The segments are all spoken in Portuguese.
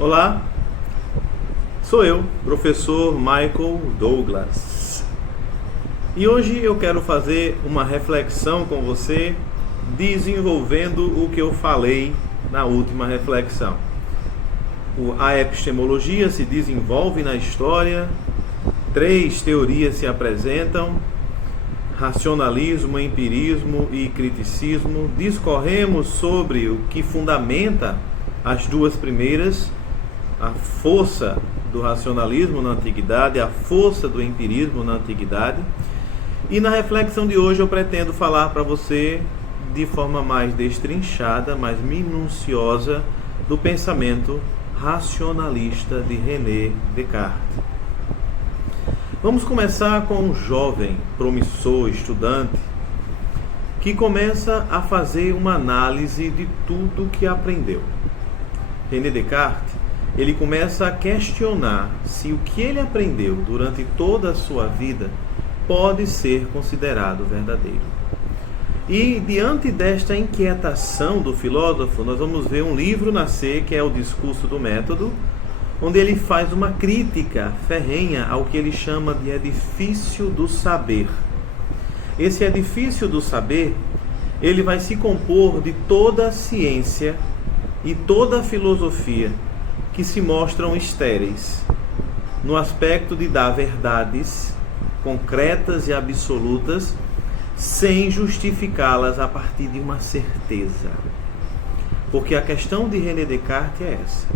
Olá, sou eu, professor Michael Douglas. E hoje eu quero fazer uma reflexão com você, desenvolvendo o que eu falei na última reflexão. A epistemologia se desenvolve na história, 3 teorias se apresentam: racionalismo, empirismo e criticismo. Discorremos sobre o que fundamenta as 2 primeiras, a força do racionalismo na antiguidade, a força do empirismo na antiguidade. E na reflexão de hoje eu pretendo falar para você de forma mais destrinchada, mais minuciosa, do pensamento racionalista de René Descartes. Vamos começar com um jovem, promissor, estudante, que começa a fazer uma análise de tudo que aprendeu. René Descartes, ele começa a questionar se o que ele aprendeu durante toda a sua vida pode ser considerado verdadeiro. E diante desta inquietação do filósofo, nós vamos ver um livro nascer, que é o Discurso do Método, onde ele faz uma crítica ferrenha ao que ele chama de edifício do saber. Esse edifício do saber, ele vai se compor de toda a ciência e toda a filosofia que se mostram estéreis, no aspecto de dar verdades concretas e absolutas, sem justificá-las a partir de uma certeza. Porque a questão de René Descartes é essa: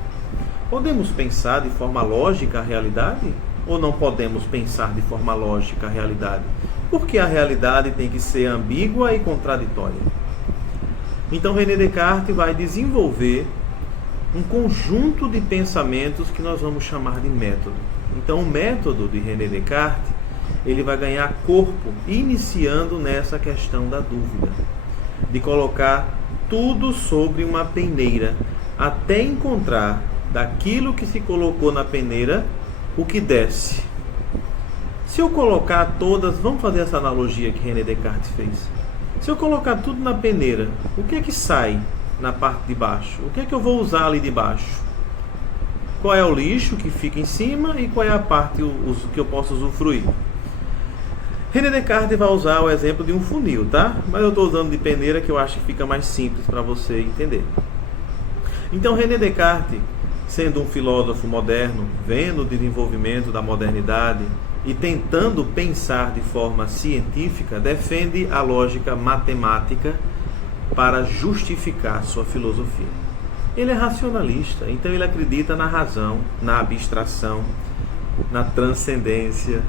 podemos pensar de forma lógica a realidade? Ou não podemos pensar de forma lógica a realidade? Porque a realidade tem que ser ambígua e contraditória. Então René Descartes vai desenvolver um conjunto de pensamentos que nós vamos chamar de método. Então o método de René Descartes, ele vai ganhar corpo iniciando nessa questão da dúvida, de colocar tudo sobre uma peneira, até encontrar daquilo que se colocou na peneira o que desce. Se eu colocar todas, vamos fazer essa analogia que René Descartes fez. Se eu colocar tudo na peneira, o que é que sai na parte de baixo? O que é que eu vou usar ali de baixo? Qual é o lixo que fica em cima e qual é a parte que eu posso usufruir? René Descartes vai usar o exemplo de um funil, tá? Mas eu estou usando de peneira, que eu acho que fica mais simples para você entender. Então René Descartes, sendo um filósofo moderno, vendo o desenvolvimento da modernidade e tentando pensar de forma científica, defende a lógica matemática para justificar sua filosofia. Ele é racionalista, então ele acredita na razão, na abstração, na transcendência.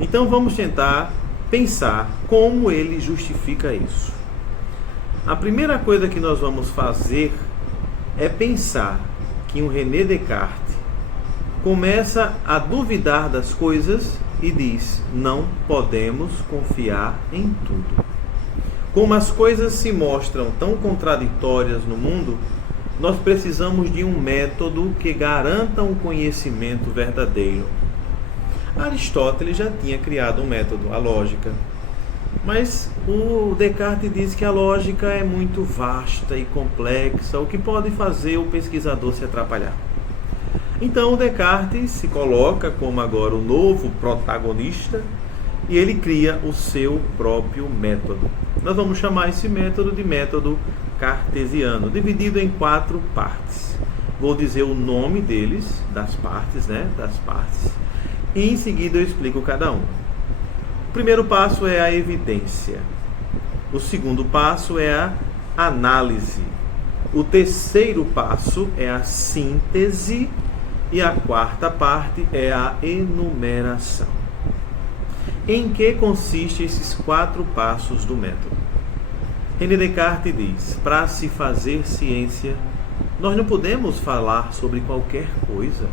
Então vamos tentar pensar como ele justifica isso. A primeira coisa que nós vamos fazer é pensar que um René Descartes começa a duvidar das coisas e diz: não podemos confiar em tudo. Como as coisas se mostram tão contraditórias no mundo, nós precisamos de um método que garanta um conhecimento verdadeiro. Aristóteles já tinha criado um método, a lógica. Mas o Descartes diz que a lógica é muito vasta e complexa, o que pode fazer o pesquisador se atrapalhar. Então o Descartes se coloca como agora o novo protagonista e ele cria o seu próprio método. Nós vamos chamar esse método de método cartesiano, dividido em 4 partes. Vou dizer o nome deles, das partes, e em seguida eu explico cada um. O primeiro passo é a evidência. O segundo passo é a análise. O terceiro passo é a síntese. E a quarta parte é a enumeração. Em que consistem esses 4 passos do método? René Descartes diz: para se fazer ciência, nós não podemos falar sobre qualquer coisa,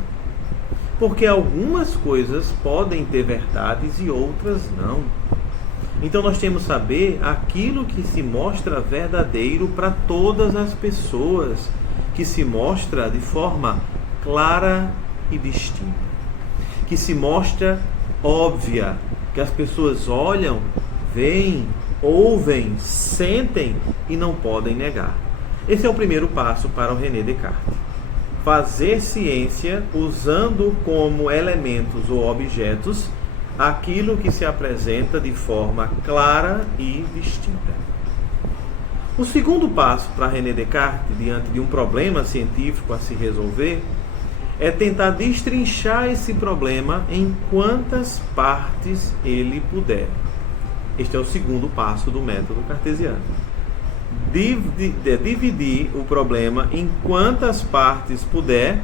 porque algumas coisas podem ter verdades e outras não. Então nós temos que saber aquilo que se mostra verdadeiro para todas as pessoas, que se mostra de forma clara e distinta, que se mostra óbvia, que as pessoas olham, veem, ouvem, sentem e não podem negar. Esse é o primeiro passo para o René Descartes. fazer ciência usando como elementos ou objetos aquilo que se apresenta de forma clara e distinta. O segundo passo para René Descartes, diante de um problema científico a se resolver, é tentar destrinchar esse problema em quantas partes ele puder. Este é o segundo passo do método cartesiano. Dividir o problema em quantas partes puder,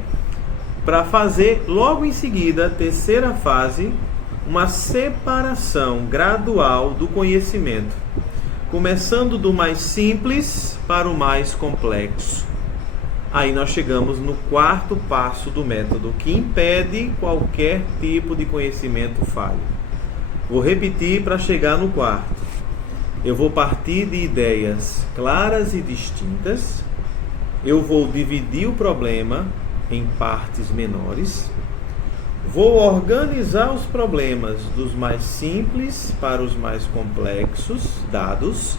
para fazer logo em seguida, terceira fase, uma separação gradual do conhecimento, começando do mais simples para o mais complexo. Aí nós chegamos no quarto passo do método, que impede qualquer tipo de conhecimento falho. Vou repetir para chegar no quarto. Eu vou partir de ideias claras e distintas. Eu vou dividir o problema em partes menores. Vou organizar os problemas dos mais simples para os mais complexos dados,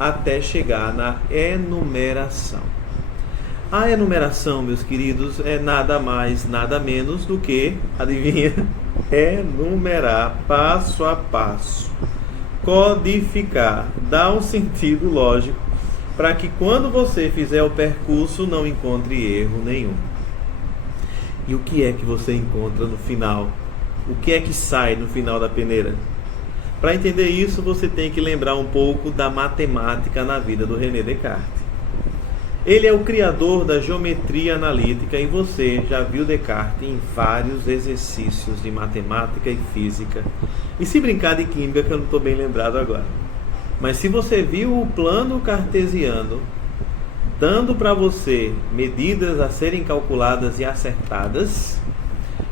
até chegar na enumeração. A enumeração, meus queridos, é nada mais, nada menos do que, adivinha? Enumerar passo a passo. Codificar, dar um sentido lógico, para que quando você fizer o percurso não encontre erro nenhum. E o que é que você encontra no final? O que é que sai no final da peneira? Para entender isso, você tem que lembrar um pouco da matemática na vida do René Descartes. Ele é o criador da geometria analítica e você já viu Descartes em vários exercícios de matemática e física. E se brincar de química, que eu não estou bem lembrado agora. Mas se você viu o plano cartesiano dando para você medidas a serem calculadas e acertadas,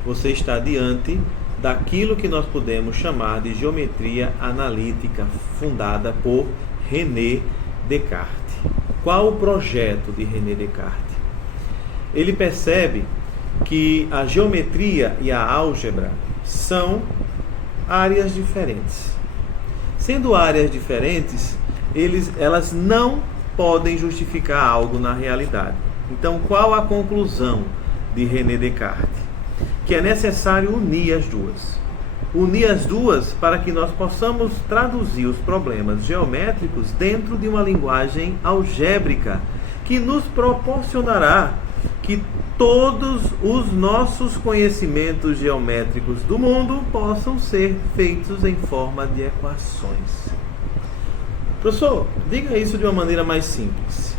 você está diante daquilo que nós podemos chamar de geometria analítica, fundada por René Descartes. Qual o projeto de René Descartes? Ele percebe que a geometria e a álgebra são áreas diferentes. Sendo áreas diferentes, elas não podem justificar algo na realidade. Então, qual a conclusão de René Descartes? Que é necessário unir as duas. Unir as duas para que nós possamos traduzir os problemas geométricos dentro de uma linguagem algébrica, que nos proporcionará que todos os nossos conhecimentos geométricos do mundo possam ser feitos em forma de equações. Professor, diga isso de uma maneira mais simples.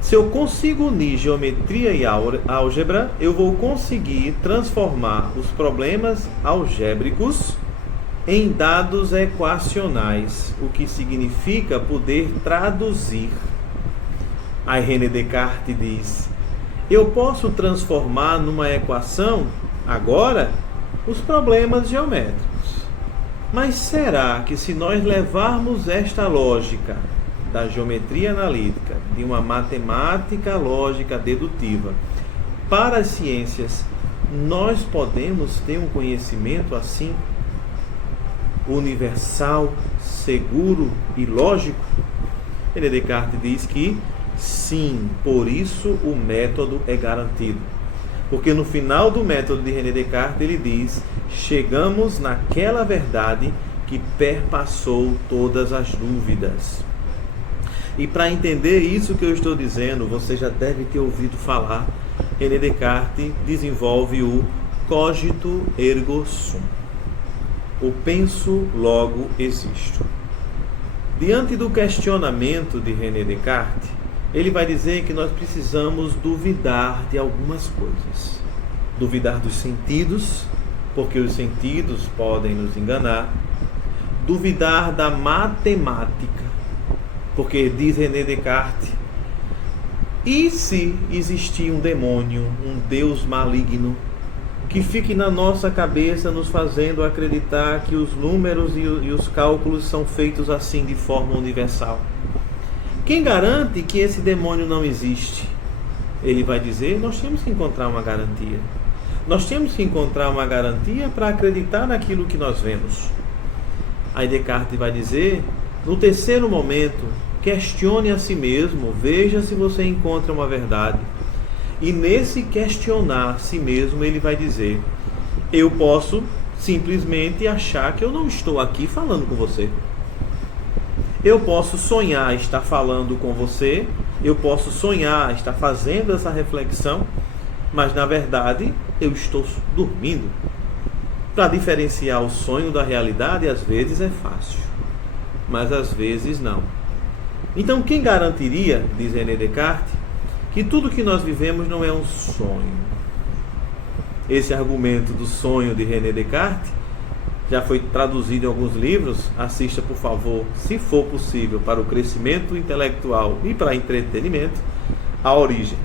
Se eu consigo unir geometria e álgebra, eu vou conseguir transformar os problemas algébricos em dados equacionais, o que significa poder traduzir. Aí René Descartes diz: eu posso transformar numa equação, agora, os problemas geométricos. Mas será que se nós levarmos esta lógica da geometria analítica, de uma matemática lógica dedutiva, para as ciências, nós podemos ter um conhecimento assim, universal, seguro e lógico? René Descartes diz que sim, por isso o método é garantido. Porque no final do método de René Descartes ele diz: chegamos naquela verdade que perpassou todas as dúvidas. E para entender isso que eu estou dizendo, você já deve ter ouvido falar, René Descartes desenvolve o cogito ergo sum. O penso, logo existo. Diante do questionamento de René Descartes, ele vai dizer que nós precisamos duvidar de algumas coisas. Duvidar dos sentidos, porque os sentidos podem nos enganar. Duvidar da matemática, porque diz René Descartes: e se existir um demônio, um Deus maligno, que fique na nossa cabeça nos fazendo acreditar que os números e os cálculos são feitos assim de forma universal? Quem garante que esse demônio não existe? Ele vai dizer: nós temos que encontrar uma garantia. Nós temos que encontrar uma garantia para acreditar naquilo que nós vemos. Aí Descartes vai dizer, no terceiro momento: questione a si mesmo, veja se você encontra uma verdade. E nesse questionar a si mesmo, ele vai dizer: eu posso simplesmente achar que eu não estou aqui falando com você. Eu posso sonhar estar falando com você, eu posso sonhar estar fazendo essa reflexão, mas na verdade eu estou dormindo. Para diferenciar o sonho da realidade, às vezes é fácil, mas às vezes não. Então, quem garantiria, diz René Descartes, que tudo que nós vivemos não é um sonho? Esse argumento do sonho de René Descartes já foi traduzido em alguns livros. Assista, por favor, se for possível, para o crescimento intelectual e para entretenimento, A Origem.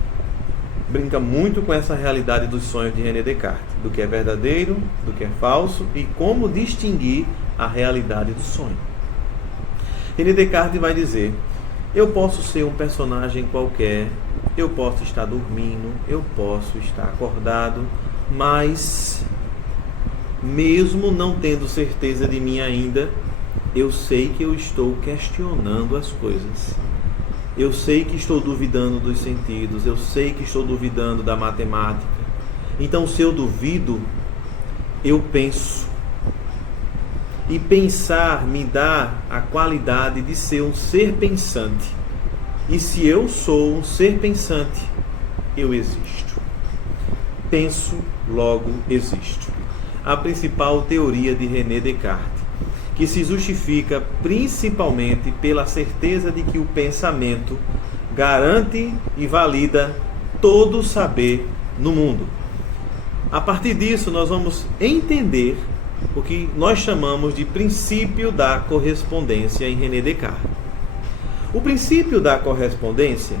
Brinca muito com essa realidade dos sonhos de René Descartes, do que é verdadeiro, do que é falso e como distinguir a realidade do sonho. René Descartes vai dizer: eu posso ser um personagem qualquer, eu posso estar dormindo, eu posso estar acordado, mas mesmo não tendo certeza de mim ainda, eu sei que eu estou questionando as coisas. Eu sei que estou duvidando dos sentidos, eu sei que estou duvidando da matemática. Então, se eu duvido, eu penso. E pensar me dá a qualidade de ser um ser pensante. E se eu sou um ser pensante, eu existo. Penso, logo existo. A principal teoria de René Descartes, que se justifica principalmente pela certeza de que o pensamento garante e valida todo o saber no mundo. A partir disso, nós vamos entender o que nós chamamos de princípio da correspondência em René Descartes. O princípio da correspondência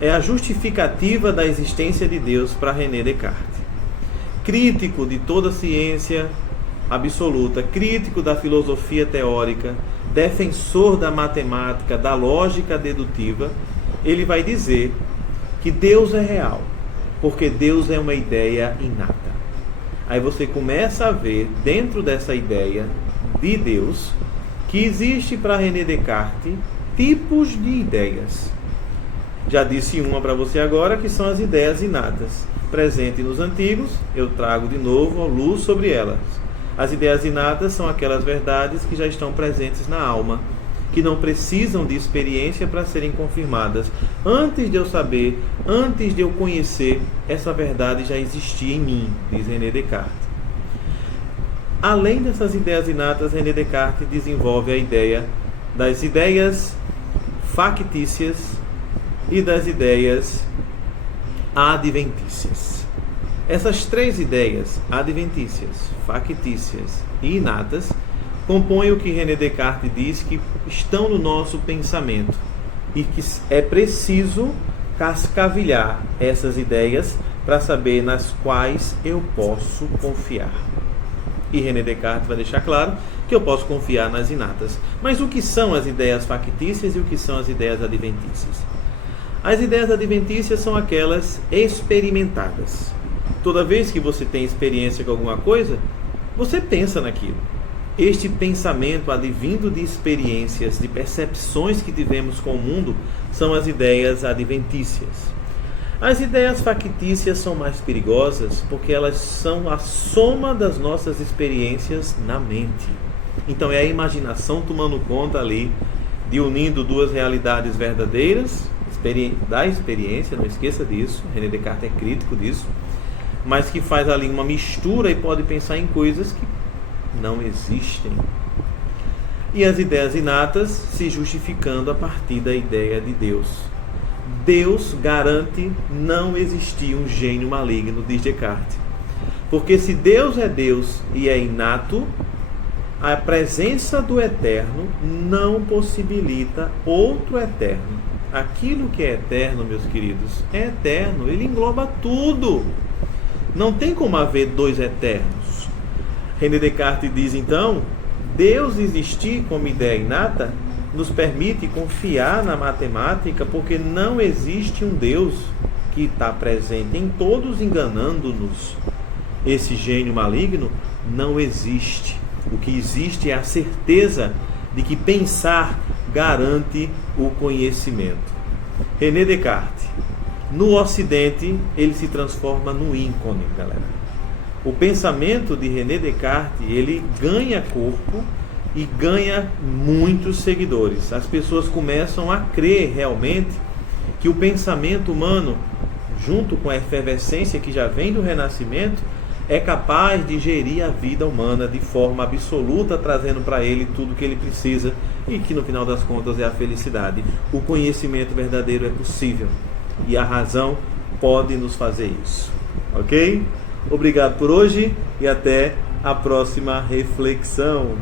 é a justificativa da existência de Deus para René Descartes. Crítico de toda a ciência absoluta, crítico da filosofia teórica, defensor da matemática, da lógica dedutiva, ele vai dizer que Deus é real, porque Deus é uma ideia inata. Aí você começa a ver, dentro dessa ideia de Deus, que existe para René Descartes tipos de ideias. Já disse uma para você agora, que são as ideias inatas. Presente nos antigos, eu trago de novo a luz sobre elas. As ideias inatas são aquelas verdades que já estão presentes na alma, que não precisam de experiência para serem confirmadas. Antes de eu saber, antes de eu conhecer, essa verdade já existia em mim, diz René Descartes. Além dessas ideias inatas, René Descartes desenvolve a ideia das ideias factícias e das ideias adventícias. Essas três ideias, adventícias, factícias e inatas, compõem o que René Descartes diz que estão no nosso pensamento e que é preciso cascavilhar essas ideias para saber nas quais eu posso confiar. E René Descartes vai deixar claro que eu posso confiar nas inatas. Mas o que são as ideias factícias e o que são as ideias adventícias? As ideias adventícias são aquelas experimentadas. Toda vez que você tem experiência com alguma coisa, você pensa naquilo. Este pensamento advindo de experiências, de percepções que tivemos com o mundo, são as ideias adventícias. As ideias factícias são mais perigosas porque elas são a soma das nossas experiências na mente. Então é a imaginação tomando conta ali, de unindo duas realidades verdadeiras, da experiência, não esqueça disso, René Descartes é crítico disso, mas que faz ali uma mistura e pode pensar em coisas que não existem. E as ideias inatas se justificando a partir da ideia de Deus. Deus garante não existir um gênio maligno, diz Descartes. Porque se Deus é Deus e é inato, a presença do eterno não possibilita outro eterno. Aquilo que é eterno, meus queridos, é eterno, ele engloba tudo. Não tem como haver dois eternos. René Descartes diz então, Deus existir como ideia inata nos permite confiar na matemática, porque não existe um Deus que está presente em todos enganando-nos. Esse gênio maligno não existe. O que existe é a certeza de que pensar garante o conhecimento. René Descartes, No Ocidente, ele se transforma no ícone, galera. O pensamento de René Descartes, ele ganha corpo e ganha muitos seguidores. As pessoas começam a crer realmente que o pensamento humano, junto com a efervescência que já vem do Renascimento, é capaz de gerir a vida humana de forma absoluta, trazendo para ele tudo o que ele precisa e que no final das contas é a felicidade. O conhecimento verdadeiro é possível e a razão pode nos fazer isso. Ok? Obrigado por hoje e até a próxima reflexão.